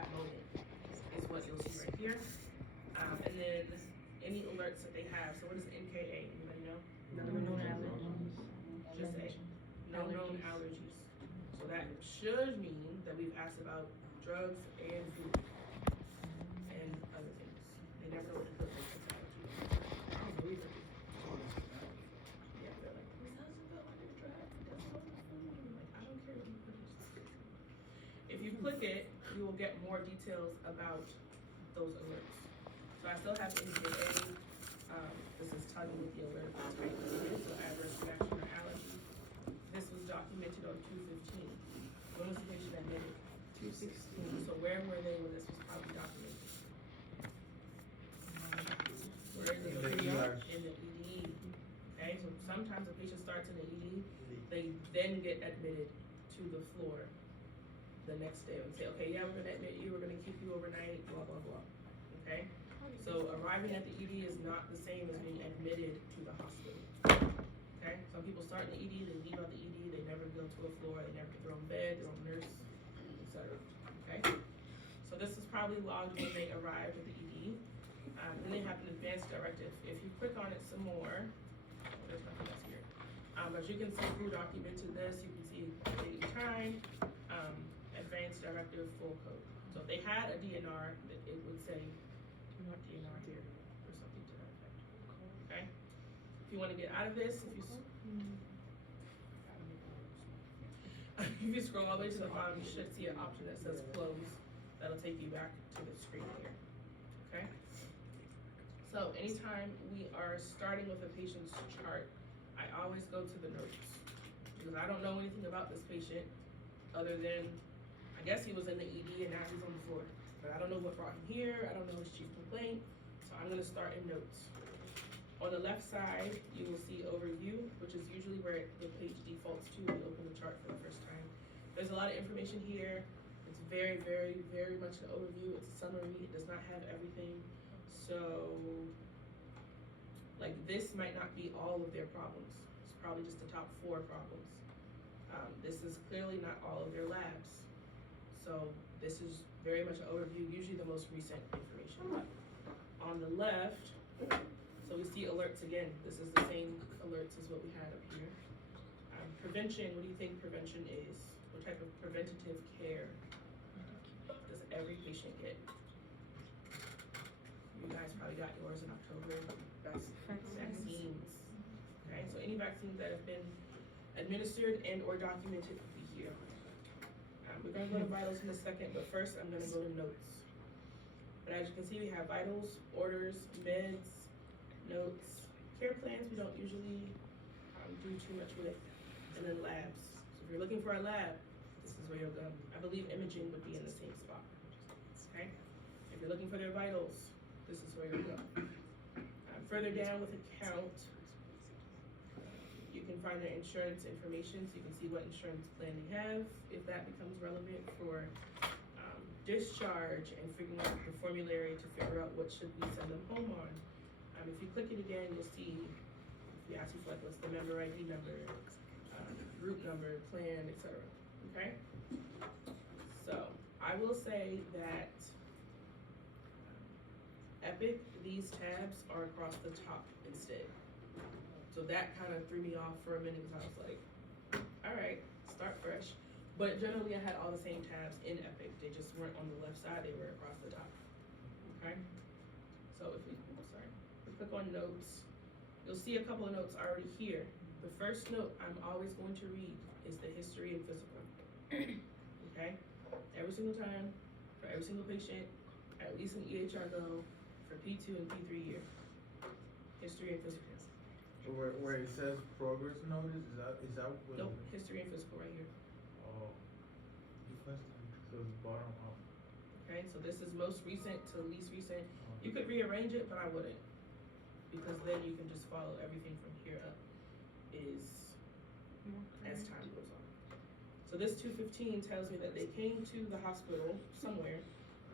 that moment is what you'll see right here. And then any alerts that they have. So what is NKA? Anybody know? Just say no known allergies. So that should mean that we've asked about drugs and food and other things. They never know what to put in allergy. I don't know either. Yeah, they're like, this doesn't feel like a drug. It doesn't feel like food. I'm like, I don't care what you put in. If you click it, you will get more details about those alerts. So I still have NKA. This is telling you what the alert type is, so adverse reaction or allergy. This was documented on 215. When was the patient admitted? 216. So where were they when this was probably documented? Where in the ER? In the ED. Okay, so sometimes a patient starts in the ED, they then get admitted to the floor the next day and say, okay, yeah, we're gonna admit you, we're gonna keep you overnight, blah, blah, blah. Okay? So arriving at the ED is not the same as being admitted to the hospital. Okay? Some people start in the ED, they leave out the ED, they never go to a floor, they never get their own bed, their own nurse, etc. Okay? So this is probably logged when they arrived at the ED. Then they have an advanced directive. If you click on it some more, there's nothing else here. But you can see who documented this, you can see date and time, advanced directive, full code. So if they had a DNR, it would say DNR here or something to that effect. Okay? If you want to get out of this, if you scroll all the way to the bottom, you should see an option that says close. That'll take you back to the screen here. Okay? So anytime we are starting with a patient's chart, I always go to the notes because I don't know anything about this patient other than I guess he was in the ED and now he's on the floor. But I don't know what brought him here. I don't know his chief complaint. So I'm going to start in notes. On the left side, you will see overview, which is usually where the page defaults to when you open the chart for the first time. There's a lot of information here. It's very, very, very much an overview. It's a summary. It does not have everything. So, like this might not be all of their problems. It's probably just the top 4 problems. This is clearly not all of their labs. So this is very much an overview, usually the most recent information. On the left, so we see alerts again. This is the same alerts as what we had up here. Prevention, what do you think prevention is? What type of preventative care does every patient get? You guys probably got yours in October. Vaccines. Okay, so any vaccines that have been administered and or documented will be here. We're going to go to vitals in a second, but first I'm going to go to notes. But as you can see, we have vitals, orders, meds, notes, care plans we don't usually do too much with, and then labs. So if you're looking for a lab, this is where you'll go. I believe imaging would be in the same spot. Okay? If you're looking for their vitals, this is where you'll go. Further down with account, you can find their insurance information, so you can see what insurance plan they have, if that becomes relevant for discharge and figuring out the formulary to figure out what should we send them home on. If you click it again, you'll see, if you ask you for like what's the member ID number, group number, plan, etc. Okay? So I will say that Epic, these tabs are across the top instead. So that kind of threw me off for a minute because I was like, all right, start fresh. But generally I had all the same tabs in Epic. They just weren't on the left side, they were across the top. Okay? So if we click on notes, you'll see a couple of notes already here. The first note I'm always going to read is the history and physical. Okay? Every single time, for every single patient, at least an EHR go, for P2 and P3 year. History and physical. So where it says progress notice, is that what? Nope, history and physical right here. Oh, so it's bottom up. Okay, so this is most recent to least recent. You could rearrange it, but I wouldn't. Because then you can just follow everything from here up is as time goes on. So this 215 tells me that they came to the hospital somewhere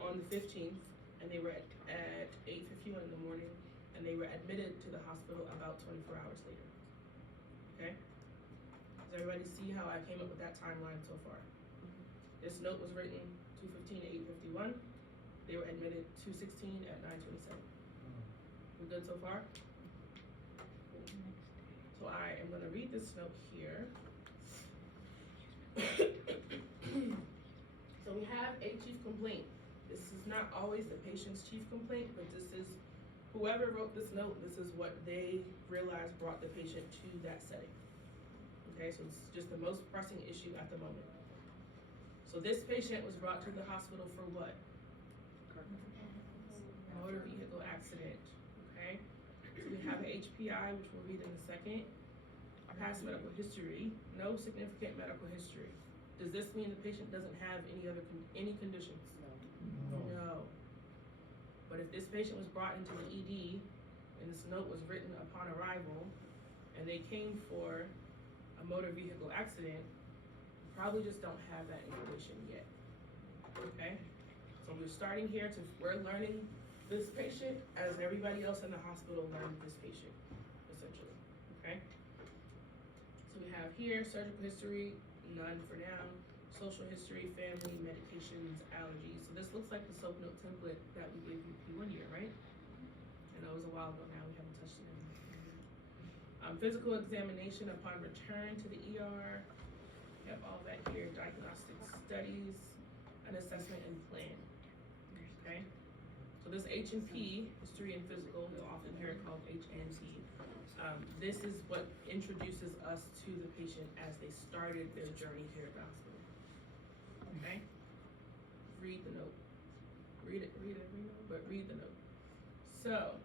on the 15th, and they were at 8:51 in the morning, and they were admitted to the hospital about 24 hours later. Okay? Does everybody see how I came up with that timeline so far? This note was written 2:15 to 8:51. They were admitted 2/16 at 9:27. We good so far? So I am gonna read this note here. So we have a chief complaint. This is not always the patient's chief complaint, but this is, whoever wrote this note, this is what they realized brought the patient to that setting. Okay, so it's just the most pressing issue at the moment. So this patient was brought to the hospital for what? Motor vehicle accident, okay? So we have an HPI, which we'll read in a second. Past medical history, no significant medical history. Does this mean the patient doesn't have any conditions? No. But if this patient was brought into the ED and this note was written upon arrival and they came for a motor vehicle accident, you probably just don't have that information yet, okay? So we're starting here we're learning this patient as everybody else in the hospital learned this patient, essentially, okay? So we have here, surgical history, none for now. Social history, family, medications, allergies. So this looks like the SOAP note template that we gave you P1 year, right? I know it was a while ago now, we haven't touched it in. Physical examination upon return to the ER. We have all that here, diagnostic studies, an assessment and plan, okay? So this H&P, history and physical, you'll often hear it called H&P. This is what introduces us to the patient as they started their journey here at the hospital. Okay? Read the note. Read every note, but read the note. So,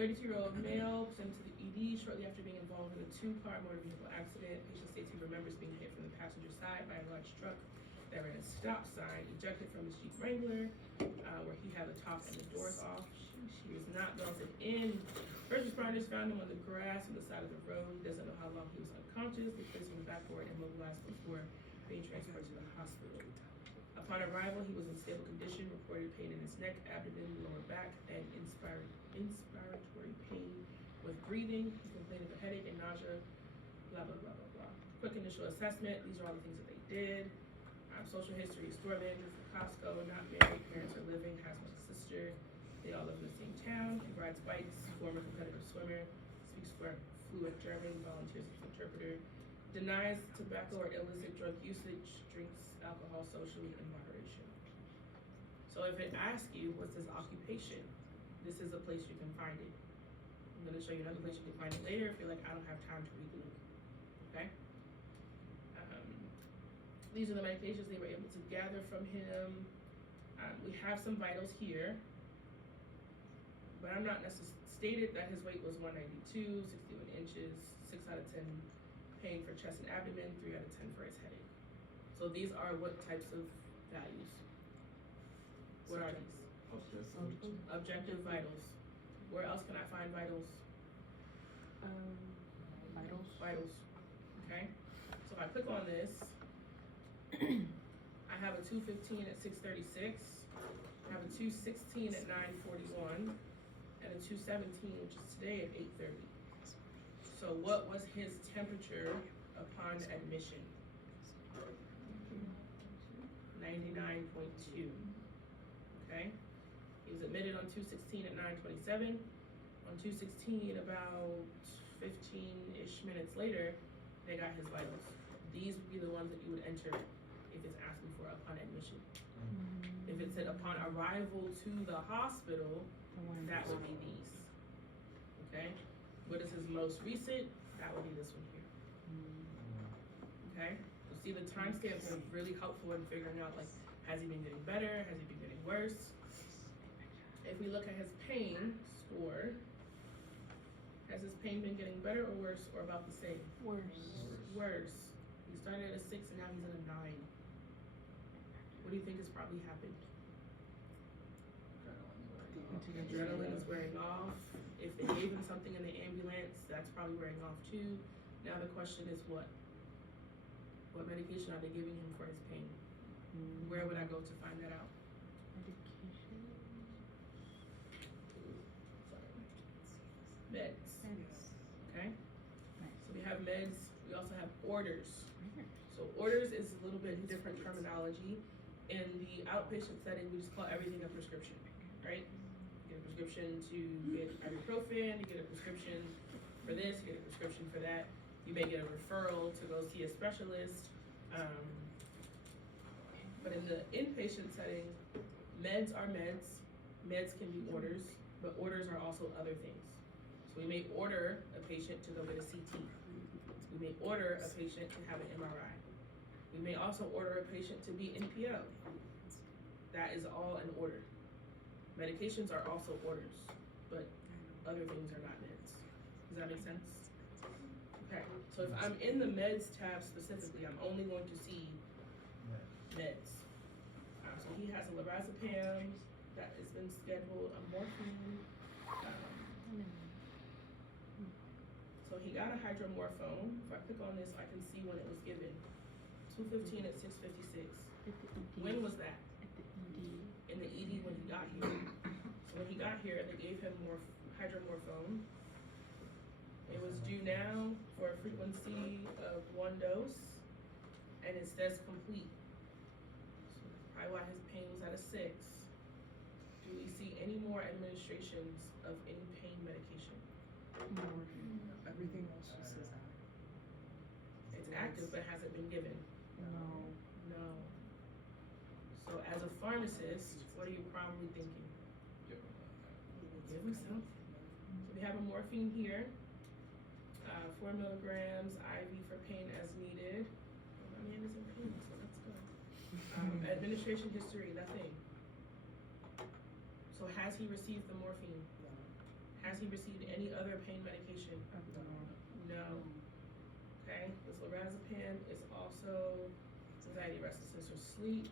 32-year-old male presented to the ED shortly after being involved in a 2-car motor vehicle accident. Patient states he remembers being hit from the passenger side by a large truck that ran a stop sign, ejected from his Jeep Wrangler, where he had the top and the doors off. He was not belted in. First responders found him on the grass on the side of the road. He doesn't know how long he was unconscious. They placed him on the backboard and immobilized before being transferred to the hospital. Upon arrival, he was in stable condition, reported pain in his neck, abdomen, lower back, and inspiratory pain with breathing. He complained of a headache and nausea, blah, blah, blah, blah, blah. Quick initial assessment. These are all the things that they did. Social history, store manager for Costco, not married, parents are living, has one sister. They all live in the same town. He rides bikes, former competitive swimmer, speaks fluent German, volunteers as interpreter, denies tobacco or illicit drug usage, drinks alcohol socially in moderation. So if it asks you what's his occupation, this is a place you can find it. I'm gonna show you another place you can find it later if you're like, I don't have time to read the book, okay? These are the medications they were able to gather from him. We have some vitals here, but I'm not necessarily stated that his weight was 192, 61 inches, 6 out of 10 pain for chest and abdomen, 3 out of 10 for his headache. So these are what types of values? What are these? Objective vitals. Where else can I find vitals? Vitals, okay? So if I click on this, I have a 215 at 6:36, I have a 216 at 9:41, and a 217, which is today at 8:30. So what was his temperature upon admission? 99.2, okay? He was admitted on 216 at 9:27. On 216, about 15-ish minutes later, they got his vitals. These would be the ones that you would enter if it's asking for upon admission. If it said upon arrival to the hospital, that would be these, okay? What is his most recent? That would be this one here, okay? So see, the timestamps are really helpful in figuring out, like, has he been getting better? Has he been getting worse? If we look at his pain score, has his pain been getting better or worse or about the same? Worse. He started at a 6 and now he's at a 9. What do you think has probably happened? Adrenaline is wearing off. If they gave him something in the ambulance, that's probably wearing off too. Now the question is what? What medication are they giving him for his pain? Where would I go to find that out? Meds. Okay? So we have meds, we also have orders. So orders is a little bit different terminology. In the outpatient setting, we just call everything a prescription, right? You get a prescription to get ibuprofen, you get a prescription for this, you get a prescription for that. You may get a referral to go see a specialist. But in the inpatient setting, meds are meds. Meds can be orders, but orders are also other things. So we may order a patient to go get a CT. We may order a patient to have an MRI. We may also order a patient to be NPO. That is all an order. Medications are also orders, but other things are not meds. Does that make sense? Okay, so if I'm in the meds tab specifically, I'm only going to see meds. So he has a lorazepam that has been scheduled, a morphine. So he got a hydromorphone. If I click on this, I can see when it was given. 2:15 at 6:56. When was that? In the ED when he got here. So when he got here, they gave him more hydromorphone. It was due now for a frequency of 1 dose, and it says complete. So that's probably why his pain was at a 6. Do we see any more administrations of any pain medication? Everything else just says that. It's active, but has it been given? No. No. So as a pharmacist, what are you probably thinking? Give him something. So we have a morphine here, 4 milligrams IV for pain as needed. My man is in pain, so let's go. Administration history, nothing. So has he received the morphine? Has he received any other pain medication? No. Okay, this lorazepam is also anxiety, restlessness, or sleep.